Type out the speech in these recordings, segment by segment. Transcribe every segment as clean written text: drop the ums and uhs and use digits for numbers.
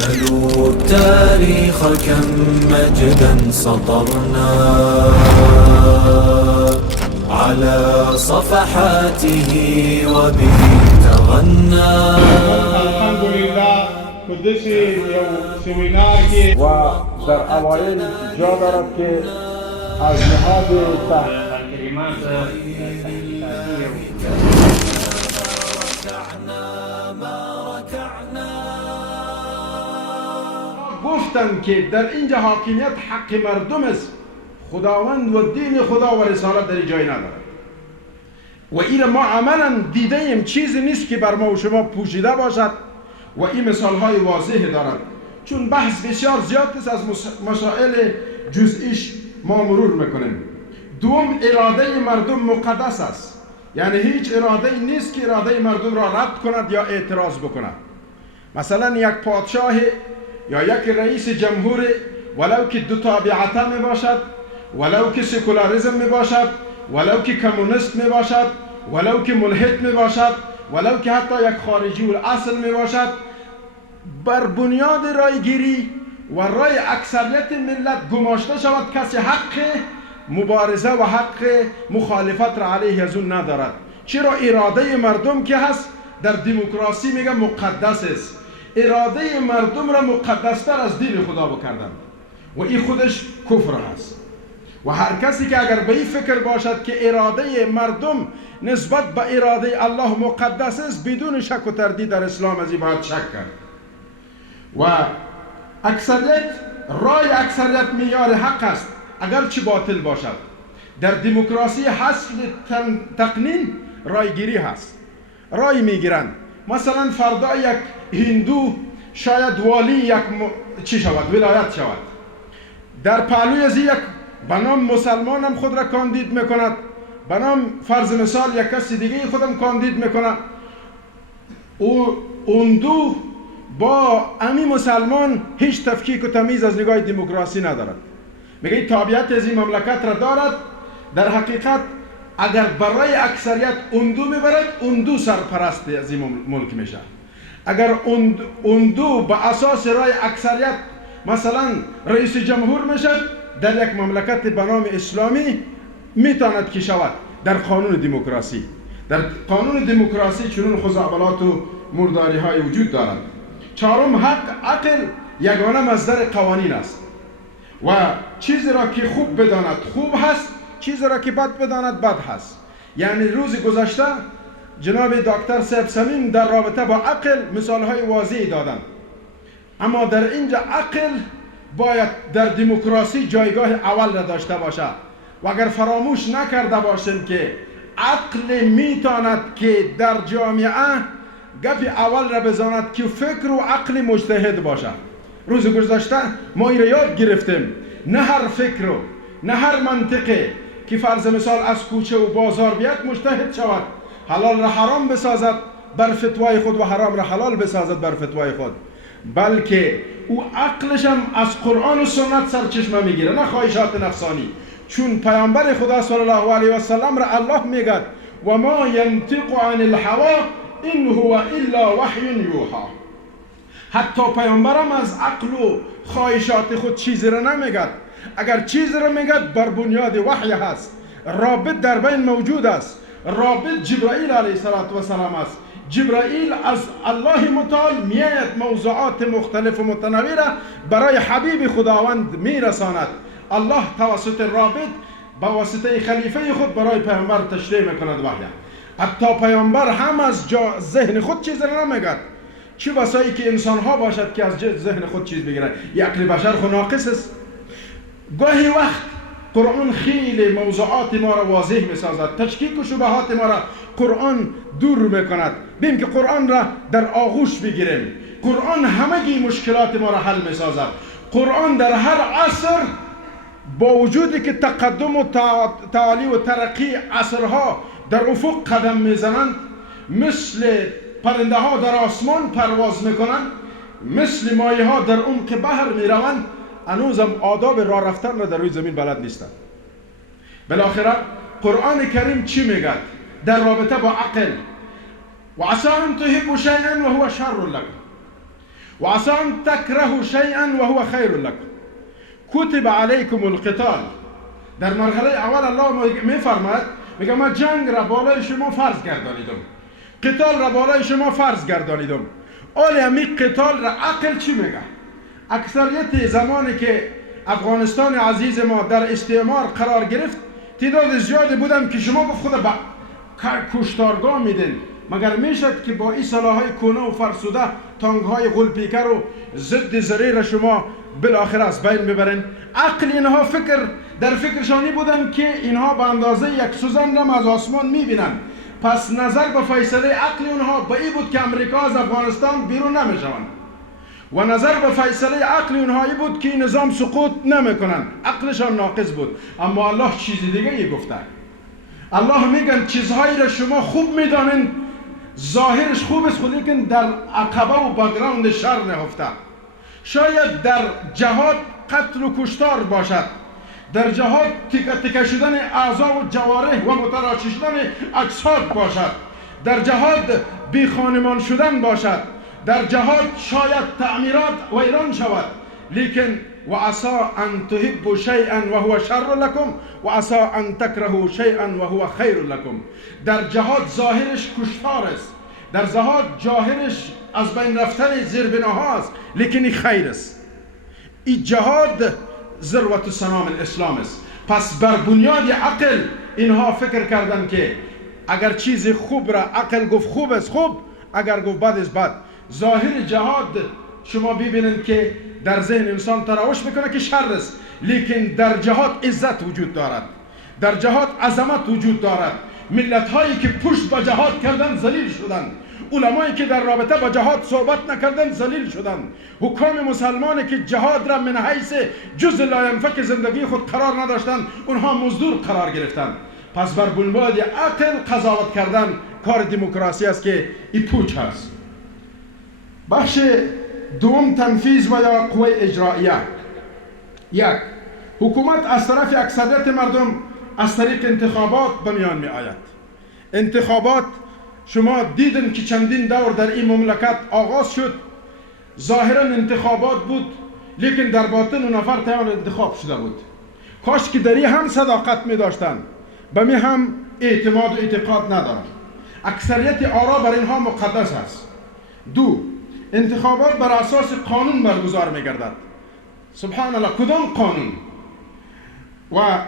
سلوا التاريخ كم مجدا سطرنا على صفحاته وبه تغنى. الحمد لله کدسی یو سمینار که و در اوایل جا دارد که از نهاد کلمات گفتند که در اینجا حاکمیت حق مردم است، خداوند و دین خدا و رسالت در جای ندارد و این ما عملا دیده ایم، چیزی نیست که بر ما و شما پوشیده باشد و این مثال های واضح دارد، چون بحث بسیار زیاد است، از مسائل جزئیش ما مرور میکنیم. دوم، اراده مردم مقدس است، یعنی هیچ اراده نیست که اراده مردم را رد کند یا اعتراض بکند. مثلا یک پادشاه یا یک رئیس جمهور ولو که دو تابعته می باشد، ولو که سکولاریزم می باشد، ولو که کمونیست می باشد، ولو که ملحد می باشد، ولو که حتی یک خارجی الاصل می باشد، بر بنیاد رایگیری و رای اکثریت ملت گماشته شود، کسی حق مبارزه و حق مخالفت را علیه از اون ندارد. چرا؟ اراده مردم که هست در دموکراسی میگه مقدس است، اراده مردم را مقدستر از دین خدا بکردن و این خودش کفر است. و هر کسی که اگر به این فکر باشد که اراده مردم نسبت به اراده الله مقدس است، بدون شک و تردید در اسلام از این باید شک کرد. و اکثریت، رای اکثریت معیار حق است اگرچه باطل باشد. در دموکراسی حسب تقنین رایگیری هست، رای میگیرند. مثلا فردا یک هندو شاید والی یک چی شود، ولایت شود، در پهلوی از یک بنام مسلمان هم خود را کاندید میکند، بنام فرض مثال یک کسی دیگه خودم کاندید میکند، اون دو با امی مسلمان هیچ تفکیک و تمیز از نگاه دموکراسی ندارد. میگه تابعیت از این مملکت را دارد، در حقیقت اگر برای اکثریت اون دو میبرد، اون دو سرپرست از این ملک میشه. اگر اون دو به اساس رای اکثریت مثلا رئیس جمهور میشد، در یک مملکت به نام اسلامی میتواند که شود در قانون دموکراسی. در قانون دموکراسی چنون خزعبلات و مرداری های وجود دارد. چهارم، عقل یگانه مصدر قوانین است و چیزی را که خوب بداند خوب هست، چیزی را که بد بداند بد هست. یعنی روز گذشته جناب دکتر صاحب صمیم در رابطه با عقل مثال های واضحی دادند، اما در اینجا عقل باید در دموکراسی جایگاه اول را داشته باشد و اگر فراموش نکرده باشیم که عقل میتواند که در جامعه گپ اول را بزاند که فکر و عقل مجتهد باشد. روز گذشته ما این را یاد گرفتیم، نه هر فکر و نه هر منطقه که فرض مثال از کوچه و بازار بیاد مجتهد شود، حلال را حرام بسازد بر فتوای خود و حرام را حلال بسازد بر فتوای خود، بلکه او عقلش هم از قرآن و سنت سرچشمه میگیره، نه خواهشات نفسانی. چون پیامبر خدا صلی الله علیه و سلم را الله میگه و ما ینطق عن الهوا این هو الا وحی یوحی. حتی پیامبرم از عقل و خواهشات خود چیزی را نمیگه، اگر چیزی را میگه بر بنیاد وحی هست، رابط در بین موجود است. رابط جبرائیل علیه السلام است. جبرائیل از الله متعال میاد موضوعات مختلف و متنوع را برای حبیب خداوند میرساند. الله توسط رابط با واسطه خلیفه خود برای پیامبر تشریح میکند وحی. حتی پیامبر هم از ذهن خود چیز را نمیگه، چه بسایی که انسان ها باشد که از ذهن خود چیز بگیرد. عقل بشر خود ناقص است. گاهی وقت قرآن خیلی موضوعات ما را واضح میسازد، تشکیک و شبهات ما را قرآن دور میکند. بیم که قرآن را در آغوش بگیریم. قرآن همگی مشکلات ما را حل میسازد. قرآن در هر عصر با وجودی که تقدم و تعالی و ترقی عصرها در افق قدم میزنند، مثل پرنده ها در آسمان پرواز میکنند، مثل مایه ها در عمق بحر میروند، هنوزم آداب راه رفتن را در روی زمین بلد نیستند. بالاخره قرآن کریم چی میگه در رابطه با عقل؟ و عسى ان تحبوا شیئا و هو شر لكم و عسى ان تکرهوا شیئا و هو خیر لكم کتب علیکم القتال. در مرحله اول الله میفرماید، میگه ما جنگ را بالای شما فرض گردانیدم، قتال را بالای شما فرض گردانیدم. آلی همی قتال را عقل چی میگه؟ اکثریت زمانی که افغانستان عزیز ما در استعمار قرار گرفت تعداد زیادی بودن که شما گفت خدا با کشتارگاه میدین، مگر میشد که با این سلاحهای کونه و فرسوده، تانکهای غولپیکر و ضد زره را شما بالاخره از بین ببرین؟ عقل اینها در فکرشانی بودن که اینها به اندازه یک سوزن را از آسمان میبینن. پس نظر به فیصله عقل اونها به این بود که امریکا از افغانستان بیرون نمیشوند و نظر به فیصله عقل اونها این بود که این نظام سقوط نمیکنن. عقلشان ناقص بود. اما الله چیز دیگه ای گفته. الله میگن چیزهایی را شما خوب میدانین، ظاهرش خوب است خود لیکن در عقبه و بک‌گراند شر نهفته. شاید در جهاد قتل و کشتار باشد، در جهاد تکه شدن اعضا و جوارح و متلاشی شدن اجساد باشد، در جهاد بی خانمان شدن باشد، در جهاد شاید تعمیرات ویران شود، لیکن و عسى ان تحبوا شیئا و هو شر لكم و عسى ان تکرهوا شیئا و هو خیر لكم. در جهاد ظاهرش کشتار است، در جهاد ظاهرش از بین رفتن زیربناها است، لیکن این خیر است. این جهاد ذروت سنام الاسلام است. پس بر بنیاد عقل اینها فکر کردن که اگر چیز خوب را عقل گفت خوب است خوب، اگر گفت بد است بد. ظاهر جهاد شما ببینید که در ذهن انسان تراوش میکنه که شر است، لیکن در جهاد عزت وجود دارد، در جهاد عظمت وجود دارد. ملت هایی که پشت به جهاد کردن ذلیل شدند، علمایی که در رابطه با جهاد صحبت نکردن ذلیل شدند، حکام مسلمانی که جهاد را من حیث جزء لاینفک زندگی خود قرار نداشتند اونها مزدور قرار گرفتند. پس بر بنیاد عقل قضاوت کردن کار دموکراسی است که این پوچ هست. بخش دوم تنفیذ و یا قوه اجرائیه. یک، حکومت از طرف اکثریت مردم از طریق انتخابات به میان می آید. انتخابات شما دیدن که چندین دور در این مملکت آغاز شد، ظاهرا انتخابات بود لیکن در باطن اون نفر تیار انتخاب شده بود. کاش که در این هم صداقت می داشتن، به می هم اعتماد و اعتقاد ندارن. اکثریت آرا بر اینها مقدس است. دو، انتخابات بر اساس قانون برگزار می گردد. سبحان الله، کدام قانون؟ و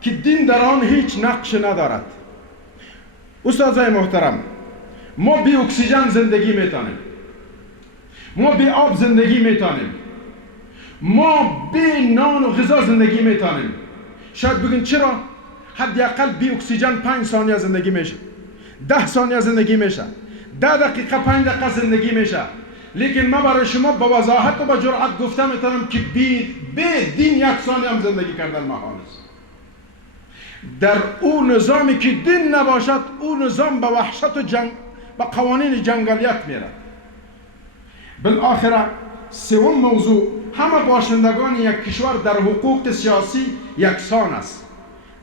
که دین در آن هیچ نقش ندارد. استادای محترم، ما بی اکسیژن زندگی میتونیم، ما بی آب زندگی میتونیم، ما بی نان و غذا زندگی میتونیم. شاید بگین چرا؟ حداقل بی اکسیژن 5 ثانیه زندگی میشه، 10 ثانیه زندگی میشه، 10 دقیقه 5 دقیقه زندگی میشه. لیکن من برای شما با وضاحت و با جرأت گفته میتونم که بی دین 1 ثانیه هم زندگی کردن محال است. در اون نظامی که دین نباشد، اون نظام به وحشت و جنگ و قوانین جنگالیت میره. بالاخره سوم موضوع، همه باشندگان یک کشور در حقوق سیاسی یکسان است.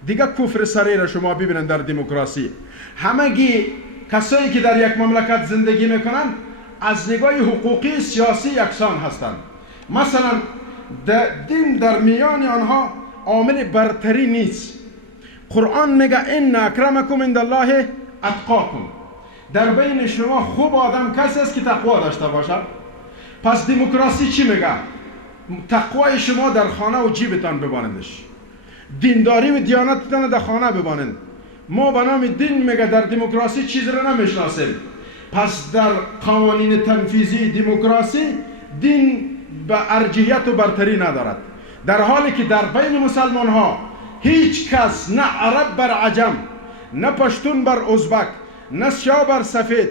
دیگه کفر سری را شما ببینید در دموکراسی. همگی کسایی که در یک مملکت زندگی میکنند از نگاه حقوقی سیاسی یکسان هستند. مثلا دین در میان آنها عامل برتری نیست. قرآن میگه ان اکرمکم عند الله اتقاکم. در بین شما خوب آدم کسی است که تقوا داشته باشه. پس دموکراسی چی میگه؟ تقوای شما در خانه و جیبتان ببانندش، دینداری و دیانتتان در خانه ببانند. ما به نام دین میگه در دموکراسی چیز را نمیشناسیم. پس در قوانین تنفیذی دموکراسی دین به ارجحیت و برتری ندارد، در حالی که در بین مسلمان ها هیچ کس، نه عرب بر عجم، نه پشتون بر ازبک، نه سیاه بر سفید،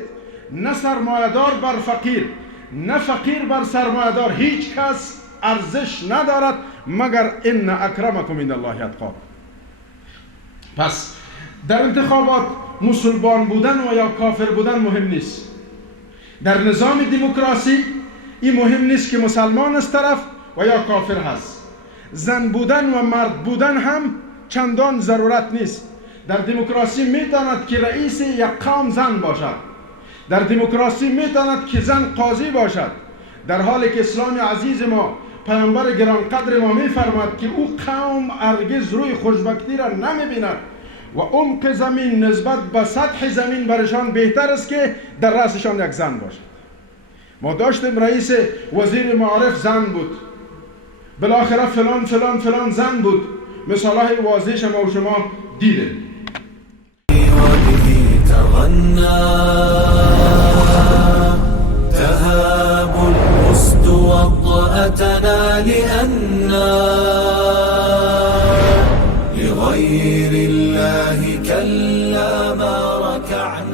نه سرمایه‌دار بر فقیر، نه فقیر بر سرمایه‌دار، هیچ کس ارزش ندارد مگر ان اکرمکم عند الله اتقاکم. پس در انتخابات مسلمان بودن و یا کافر بودن مهم نیست. در نظام دموکراسی این مهم نیست که مسلمان از طرف و یا کافر هست. زن بودن و مرد بودن هم چندان ضرورت نیست. در دموکراسی میتواند که رئیس یک قوم زن باشد، در دموکراسی میتواند که زن قاضی باشد، در حالی که اسلام عزیز ما پیامبر گرانقدر ما میفرماد که او قوم هرگز روی خوشبختی را نمیبیند و عمق زمین نسبت به سطح زمین برشان بهتر است که در رأسشان یک زن باشد. ما داشتیم رئیس وزیر معارف زن بود، بالاخره فلان فلان فلان زن بود. مثالهای واضحش ما و شما دیدیم. تهاب الأسد وطأتنا لأننا لغير الله كلا ما ركعنا